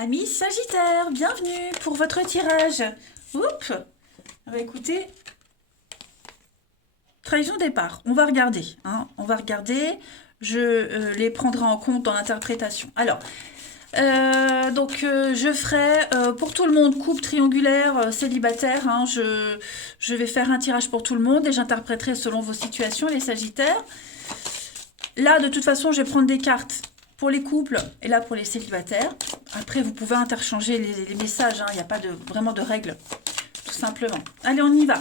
Amis Sagittaire, bienvenue pour votre tirage. Oups. Écoutez, trahison départ. On va regarder. On va regarder. Je les prendrai en compte dans l'interprétation. Alors, je ferai pour tout le monde couple triangulaire célibataire. Je vais faire un tirage pour tout le monde et j'interpréterai selon vos situations, les Sagittaires. Là, de toute façon, je vais prendre des cartes pour les couples et là pour les célibataires. Après, vous pouvez interchanger les messages. Il n'y a pas vraiment de règles, tout simplement. Allez, on y va.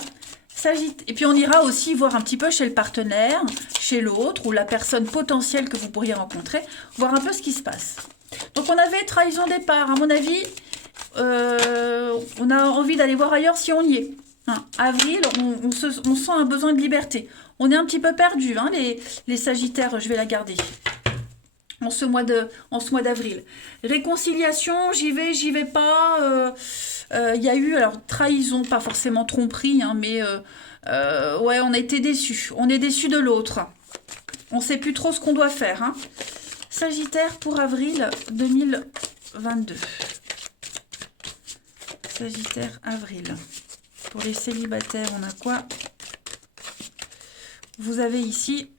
Et puis on ira aussi voir un petit peu chez le partenaire, chez l'autre ou la personne potentielle que vous pourriez rencontrer, voir un peu ce qui se passe. Donc on avait trahison départ. À mon avis, on a envie d'aller voir ailleurs si on y est. Avril, on sent un besoin de liberté. On est un petit peu perdu, les Sagittaires, je vais la garder. En ce mois d'avril. Réconciliation, j'y vais pas. Il y a eu, alors, trahison, pas forcément tromperie, mais ouais, on a été déçus. On est déçus de l'autre. On sait plus trop ce qu'on doit faire. Sagittaire pour avril 2022. Sagittaire, avril. Pour les célibataires, on a quoi? Vous avez ici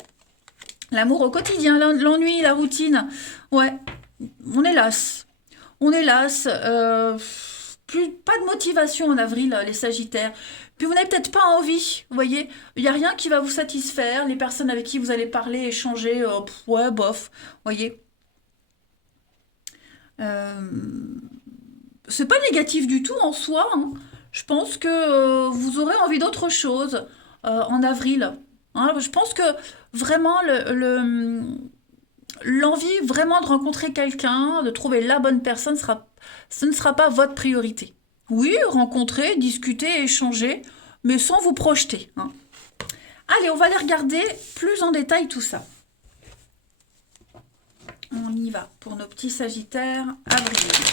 l'amour au quotidien, l'ennui, la routine. Ouais, on est las. On est las. Pas de motivation en avril, les Sagittaires. Puis vous n'avez peut-être pas envie, vous voyez. Il n'y a rien qui va vous satisfaire. Les personnes avec qui vous allez parler, échanger, ouais, bof, vous voyez. C'est pas négatif du tout en soi. Je pense que vous aurez envie d'autre chose en avril. Je pense que vraiment l'envie vraiment de rencontrer quelqu'un, de trouver la bonne personne, ce ne sera pas votre priorité. Oui, rencontrer, discuter, échanger, mais sans vous projeter. Allez, on va aller regarder plus en détail tout ça. On y va pour nos petits Sagittaires, avril.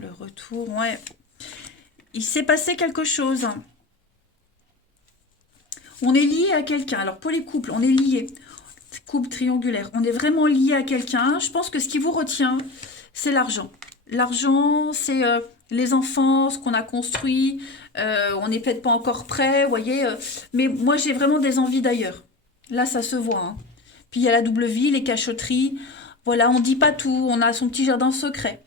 Le retour, ouais. Il s'est passé quelque chose. On est lié à quelqu'un. Alors pour les couples, on est lié. Couple triangulaire. On est vraiment lié à quelqu'un. Je pense que ce qui vous retient, c'est l'argent. L'argent, c'est les enfants, ce qu'on a construit. On n'est peut-être pas encore prêt, vous voyez. Mais moi, j'ai vraiment des envies d'ailleurs. Là, ça se voit. Puis il y a la double vie, les cachotteries. Voilà, on ne dit pas tout. On a son petit jardin secret.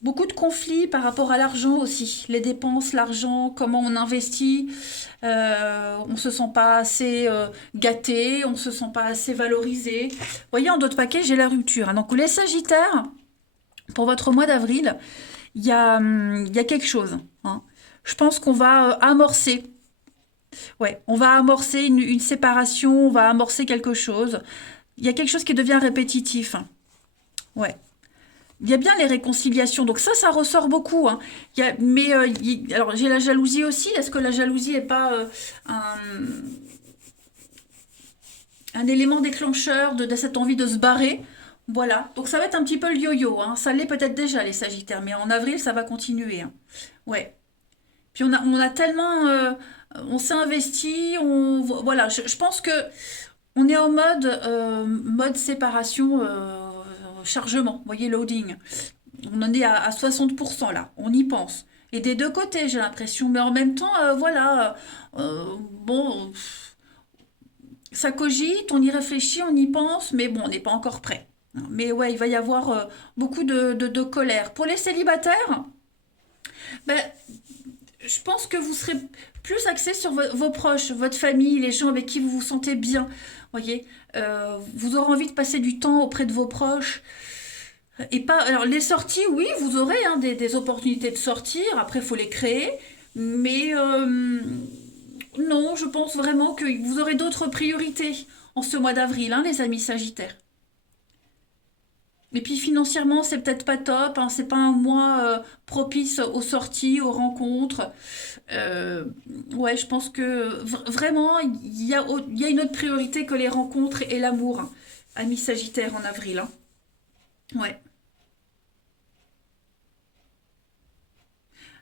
Beaucoup de conflits par rapport à l'argent aussi. Les dépenses, l'argent, comment on investit. On ne se sent pas assez gâté, on ne se sent pas assez valorisé. Vous voyez, en d'autres paquets, j'ai la rupture. Donc les Sagittaires, pour votre mois d'avril, il y a quelque chose. Je pense qu'on va amorcer. Ouais, on va amorcer une séparation, on va amorcer quelque chose. Il y a quelque chose qui devient répétitif. Ouais. Il y a bien les réconciliations, donc ça ressort beaucoup. Alors j'ai la jalousie aussi. Est-ce que la jalousie n'est pas un élément déclencheur de cette envie de se barrer? Voilà, donc ça va être un petit peu le yo-yo. Ça l'est peut-être déjà les Sagittaires, mais en avril ça va continuer. Ouais. Puis on a tellement, on s'est investi, voilà. Je pense que on est en mode séparation. Chargement, vous voyez, loading. On en est à 60% là, on y pense. Et des deux côtés, j'ai l'impression. Mais en même temps, voilà, bon, ça cogite, on y réfléchit, on y pense, mais bon, on n'est pas encore prêt. Mais ouais, il va y avoir beaucoup de colère. Pour les célibataires, ben, je pense que vous serez plus axé sur vos proches, votre famille, les gens avec qui vous vous sentez bien. Voyez, vous aurez envie de passer du temps auprès de vos proches. Et pas, alors les sorties, oui, vous aurez des opportunités de sortir. Après, il faut les créer. Mais non, je pense vraiment que vous aurez d'autres priorités en ce mois d'avril, les amis Sagittaires. Et puis financièrement, c'est peut-être pas top, hein, c'est pas un mois propice aux sorties, aux rencontres. Euh, ouais, je pense que vraiment, il y a une autre priorité que les rencontres et l'amour, hein, ami Sagittaire en avril, hein. Ouais.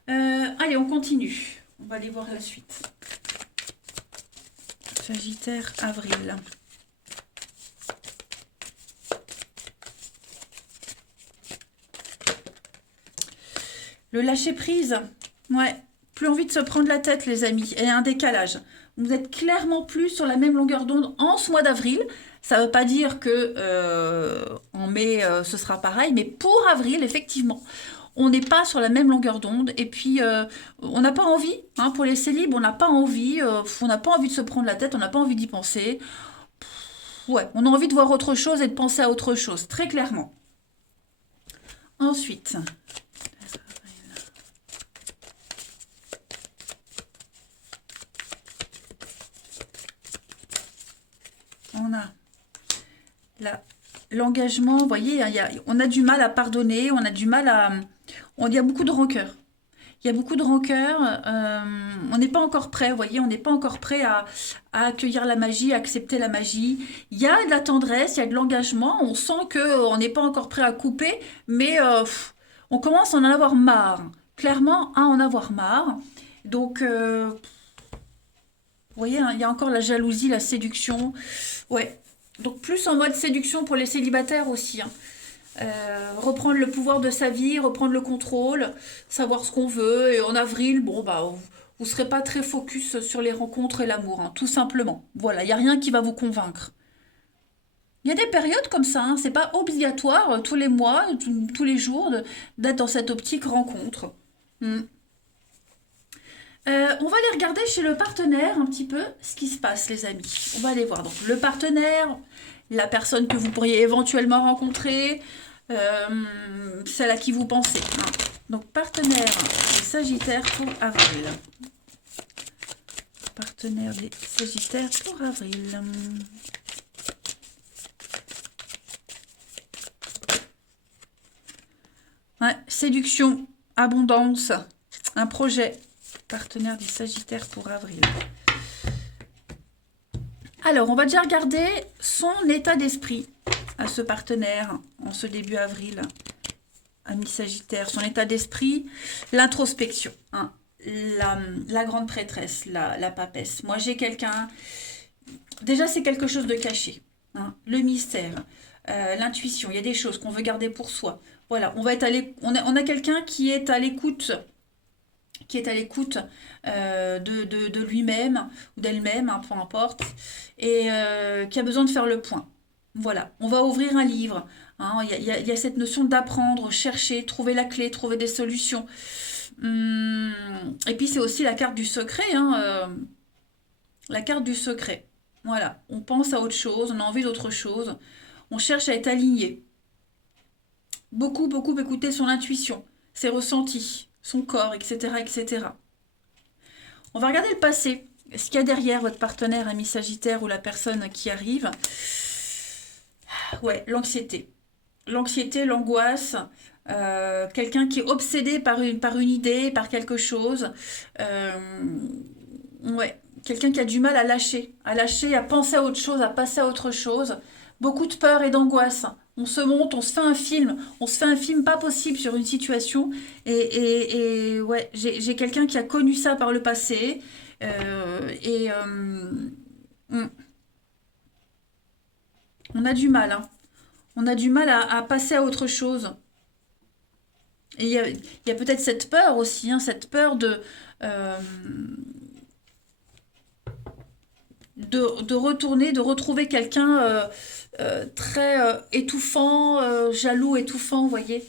Allez, on continue. On va aller voir la suite. Sagittaire, avril. Le lâcher prise, ouais, plus envie de se prendre la tête, les amis, et un décalage. Vous êtes clairement plus sur la même longueur d'onde en ce mois d'avril. Ça ne veut pas dire que en mai ce sera pareil, mais pour avril, effectivement, on n'est pas sur la même longueur d'onde. Et puis, on n'a pas envie, hein, pour les célibes, on n'a pas envie de se prendre la tête, on n'a pas envie d'y penser. Ouais, on a envie de voir autre chose et de penser à autre chose, très clairement. Ensuite, on a l'engagement, vous voyez, hein, on a du mal à pardonner, on a du mal à... Il y a beaucoup de rancœur. Il y a beaucoup de rancœur. On n'est pas encore prêt, vous voyez, on n'est pas encore prêt à accueillir la magie, à accepter la magie. Il y a de la tendresse, il y a de l'engagement. On sent qu'on n'est pas encore prêt à couper, mais on commence à en avoir marre. Clairement, à en avoir marre. Donc, vous voyez, hein, il y a encore la jalousie, la séduction. Ouais. Donc plus en mode séduction pour les célibataires aussi, hein. Reprendre le pouvoir de sa vie, reprendre le contrôle, savoir ce qu'on veut. Et en avril, bon bah vous ne serez pas très focus sur les rencontres et l'amour, hein, tout simplement. Voilà, il n'y a rien qui va vous convaincre. Il y a des périodes comme ça, hein, c'est pas obligatoire tous les mois, tous les jours d'être dans cette optique rencontre. Hmm. On va aller regarder chez le partenaire un petit peu ce qui se passe, les amis. On va aller voir donc le partenaire, la personne que vous pourriez éventuellement rencontrer, celle à qui vous pensez, hein. Donc partenaire des Sagittaires pour avril. Partenaire des Sagittaires pour avril. Ouais, séduction, abondance, un projet. Partenaire des Sagittaires pour avril. Alors, on va déjà regarder son état d'esprit à ce partenaire en ce début avril. Ami Sagittaire, son état d'esprit, l'introspection, hein, la grande prêtresse, la papesse. Moi, j'ai quelqu'un... Déjà, c'est quelque chose de caché, hein, le mystère, l'intuition. Il y a des choses qu'on veut garder pour soi. Voilà, on a quelqu'un qui est à l'écoute de lui-même ou d'elle-même, hein, peu importe, et qui a besoin de faire le point. Voilà, on va ouvrir un livre, hein, y a cette notion d'apprendre, chercher, trouver la clé, trouver des solutions. Et puis c'est aussi la carte du secret, hein, la carte du secret. Voilà, on pense à autre chose, on a envie d'autre chose, on cherche à être aligné. Beaucoup, beaucoup écouter son intuition, ses ressentis, son corps, etc., etc. On va regarder le passé. Ce qu'il y a derrière votre partenaire, ami Sagittaire ou la personne qui arrive. Ouais, l'anxiété. L'anxiété, l'angoisse. Quelqu'un qui est obsédé par une idée, par quelque chose. Ouais, quelqu'un qui a du mal à lâcher, à penser à autre chose, à passer à autre chose. Beaucoup de peur et d'angoisse. On se monte, on se fait un film pas possible sur une situation. Et ouais, j'ai quelqu'un qui a connu ça par le passé. Et on on a du mal, hein. On a du mal à passer à autre chose. Et il y a peut-être cette peur aussi, hein, cette peur euh, de retourner, de retrouver quelqu'un très étouffant, jaloux, étouffant, vous voyez.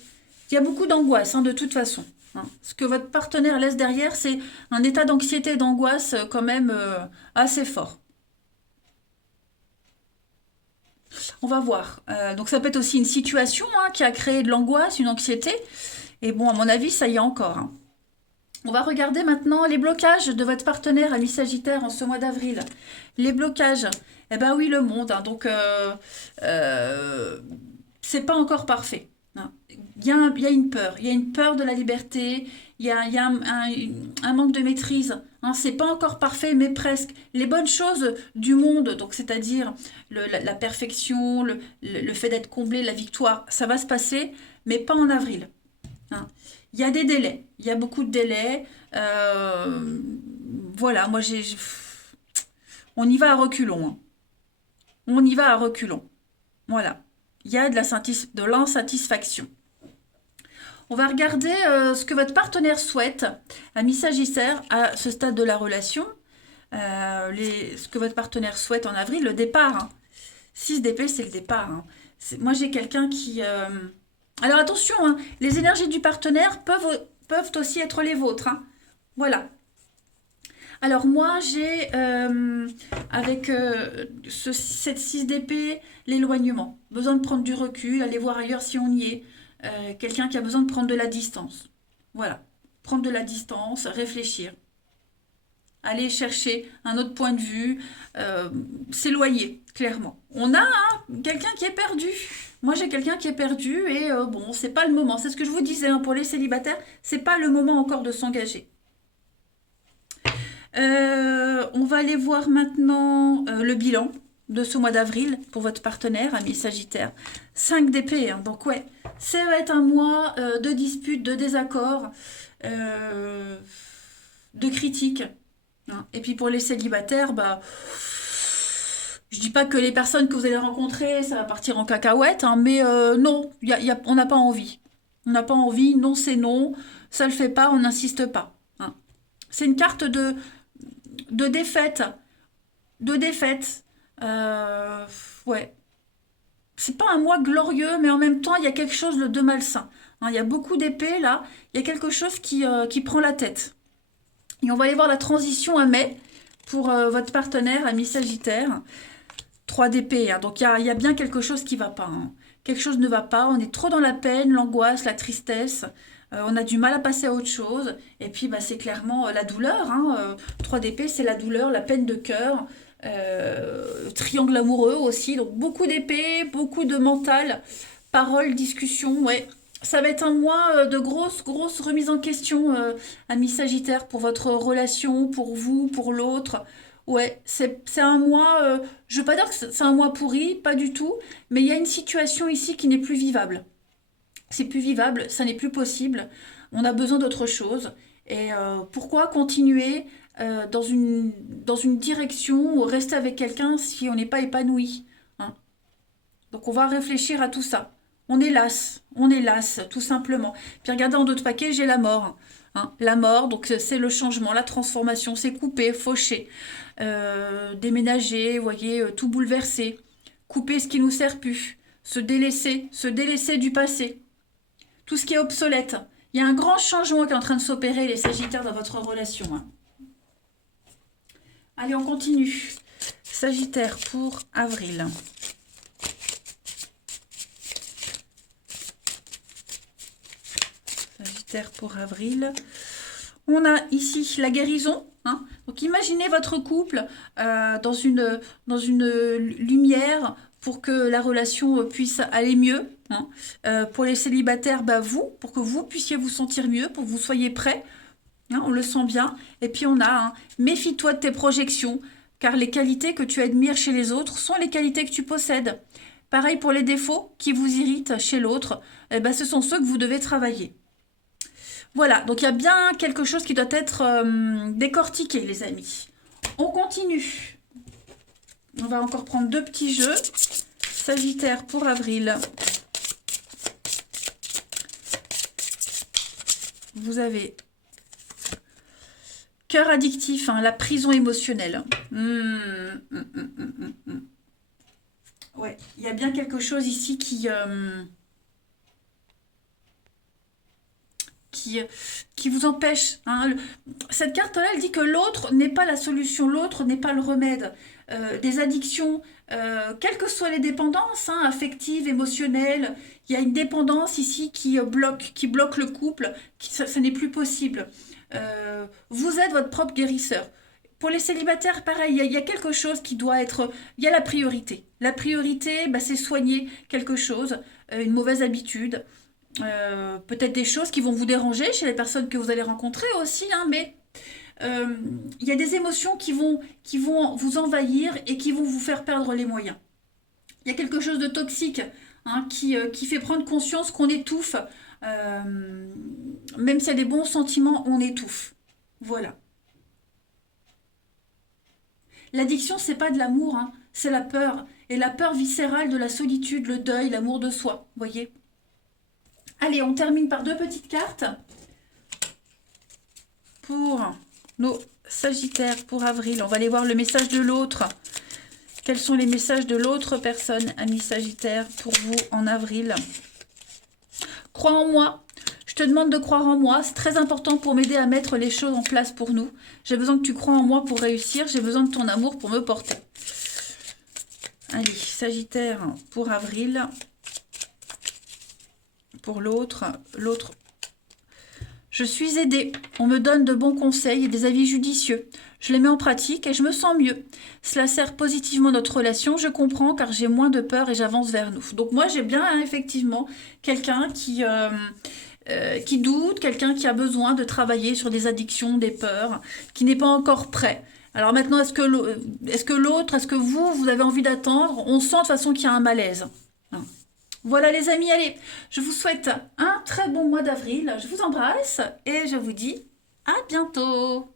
Il y a beaucoup d'angoisse, hein, de toute façon, hein. Ce que votre partenaire laisse derrière, c'est un état d'anxiété et d'angoisse quand même assez fort. On va voir. Donc ça peut être aussi une situation, hein, qui a créé de l'angoisse, une anxiété. Et bon, à mon avis, ça y est encore, hein. On va regarder maintenant les blocages de votre partenaire ami Sagittaire en ce mois d'avril. Les blocages, eh ben oui, le monde, hein. Donc, c'est pas encore parfait. Hein. Il y a une peur. Il y a une peur de la liberté. Il y a un manque de maîtrise. Hein. C'est pas encore parfait, mais presque. Les bonnes choses du monde, donc c'est-à-dire la perfection, le fait d'être comblé, la victoire, ça va se passer, mais pas en avril. Hein. Il y a des délais. Il y a beaucoup de délais. Voilà, moi on y va à reculons. Hein. On y va à reculons. Voilà. Il y a de l'insatisfaction. On va regarder ce que votre partenaire souhaite, ami Sagittaire, à ce stade de la relation. Ce que votre partenaire souhaite en avril, le départ. Hein. 6 d'épée, c'est le départ. Hein. Moi, j'ai quelqu'un qui... Alors attention, hein, les énergies du partenaire peuvent aussi être les vôtres. Hein. Voilà. Alors moi, j'ai, avec cette 6 d'épée, l'éloignement. Besoin de prendre du recul, aller voir ailleurs si on y est. Quelqu'un qui a besoin de prendre de la distance. Voilà. Prendre de la distance, réfléchir. Aller chercher un autre point de vue, s'éloigner, clairement. On a quelqu'un qui est perdu. Moi, j'ai quelqu'un qui est perdu et bon, c'est pas le moment. C'est ce que je vous disais hein, pour les célibataires, c'est pas le moment encore de s'engager. On va aller voir maintenant le bilan de ce mois d'avril pour votre partenaire, ami Sagittaire. 5 d'épée, hein, donc ouais, ça va être un mois de disputes, de désaccords, de critiques. Hein. Et puis pour les célibataires, bah, je dis pas que les personnes que vous allez rencontrer, ça va partir en cacahuète, hein, mais non, on n'a pas envie. On n'a pas envie, non c'est non, ça le fait pas, on n'insiste pas. Hein. C'est une carte de défaite. De défaite. Ouais. C'est pas un mois glorieux, mais en même temps, il y a quelque chose de malsain. Hein, il y a beaucoup d'épées, là. Il y a quelque chose qui prend la tête. Et on va aller voir la transition à mai pour votre partenaire, ami Sagittaire. 3 d'épée. Hein, donc, il y a bien quelque chose qui va pas. Hein. Quelque chose ne va pas. On est trop dans la peine, l'angoisse, la tristesse. On a du mal à passer à autre chose. Et puis, bah, c'est clairement la douleur. Hein. 3 d'épée, c'est la douleur, la peine de cœur. Triangle amoureux aussi. Donc, beaucoup d'épée, beaucoup de mental. Paroles, discussions. Ouais. Ça va être un mois de grosses remises en question, amis Sagittaire, pour votre relation, pour vous, pour l'autre. Ouais, c'est un mois, je veux pas dire que c'est un mois pourri, pas du tout, mais il y a une situation ici qui n'est plus vivable. C'est plus vivable, ça n'est plus possible. On a besoin d'autre chose. Et pourquoi continuer dans une direction ou rester avec quelqu'un si on n'est pas épanoui, hein. Donc on va réfléchir à tout ça. On est las, tout simplement. Puis regardez en d'autres paquets, j'ai la mort. Hein. La mort, donc c'est le changement, la transformation, c'est couper, faucher, déménager, vous voyez, tout bouleverser, couper ce qui nous sert plus, se délaisser du passé, tout ce qui est obsolète. Il y a un grand changement qui est en train de s'opérer, les Sagittaires, dans votre relation. Hein. Allez, on continue. Sagittaire pour avril. Sagittaire pour avril. On a ici la guérison. Hein. Donc imaginez votre couple dans une lumière pour que la relation puisse aller mieux. Hein. Pour les célibataires, bah pour que vous puissiez vous sentir mieux, pour que vous soyez prêts. Hein, on le sent bien. Et puis on a, hein, méfie-toi de tes projections, car les qualités que tu admires chez les autres sont les qualités que tu possèdes. Pareil pour les défauts qui vous irritent chez l'autre, eh ben, ce sont ceux que vous devez travailler. Voilà, donc il y a bien quelque chose qui doit être décortiqué, les amis. On continue. On va encore prendre 2 petits jeux. Sagittaire pour avril. Vous avez cœur addictif, hein, la prison émotionnelle. Ouais, il y a bien quelque chose ici qui vous empêche. Hein. Cette carte-là, elle dit que l'autre n'est pas la solution, l'autre n'est pas le remède. Des addictions, quelles que soient les dépendances, hein, affectives, émotionnelles, il y a une dépendance ici qui bloque le couple, ça n'est plus possible. Vous êtes votre propre guérisseur. Pour les célibataires, pareil, il y a quelque chose qui doit être... Il y a la priorité. La priorité, bah, c'est soigner quelque chose, une mauvaise habitude, peut-être des choses qui vont vous déranger chez les personnes que vous allez rencontrer aussi, hein, mais euh, il y a des émotions qui vont vous envahir et qui vont vous faire perdre les moyens. Il y a quelque chose de toxique, hein, qui fait prendre conscience qu'on étouffe. Euh, Même s'il y a des bons sentiments, on étouffe. Voilà. L'addiction, c'est pas de l'amour, hein, c'est la peur. Et la peur viscérale de la solitude, le deuil, l'amour de soi. Voyez. Allez, on termine par deux petites cartes pour nos Sagittaires pour avril. On va aller voir le message de l'autre. Quels sont les messages de l'autre personne, ami Sagittaire, pour vous en avril? Crois en moi. Je te demande de croire en moi. C'est très important pour m'aider à mettre les choses en place pour nous. J'ai besoin que tu crois en moi pour réussir. J'ai besoin de ton amour pour me porter. Allez, Sagittaire pour avril. Pour l'autre, je suis aidée. On me donne de bons conseils et des avis judicieux. Je les mets en pratique et je me sens mieux. Cela sert positivement notre relation. Je comprends car j'ai moins de peur et j'avance vers nous. Donc moi, j'ai bien hein, effectivement quelqu'un qui doute, quelqu'un qui a besoin de travailler sur des addictions, des peurs, qui n'est pas encore prêt. Alors maintenant, est-ce que l'autre, est-ce que vous avez envie d'attendre? On sent de toute façon qu'il y a un malaise. Hein. Voilà les amis, allez, je vous souhaite un très bon mois d'avril. Je vous embrasse et je vous dis à bientôt.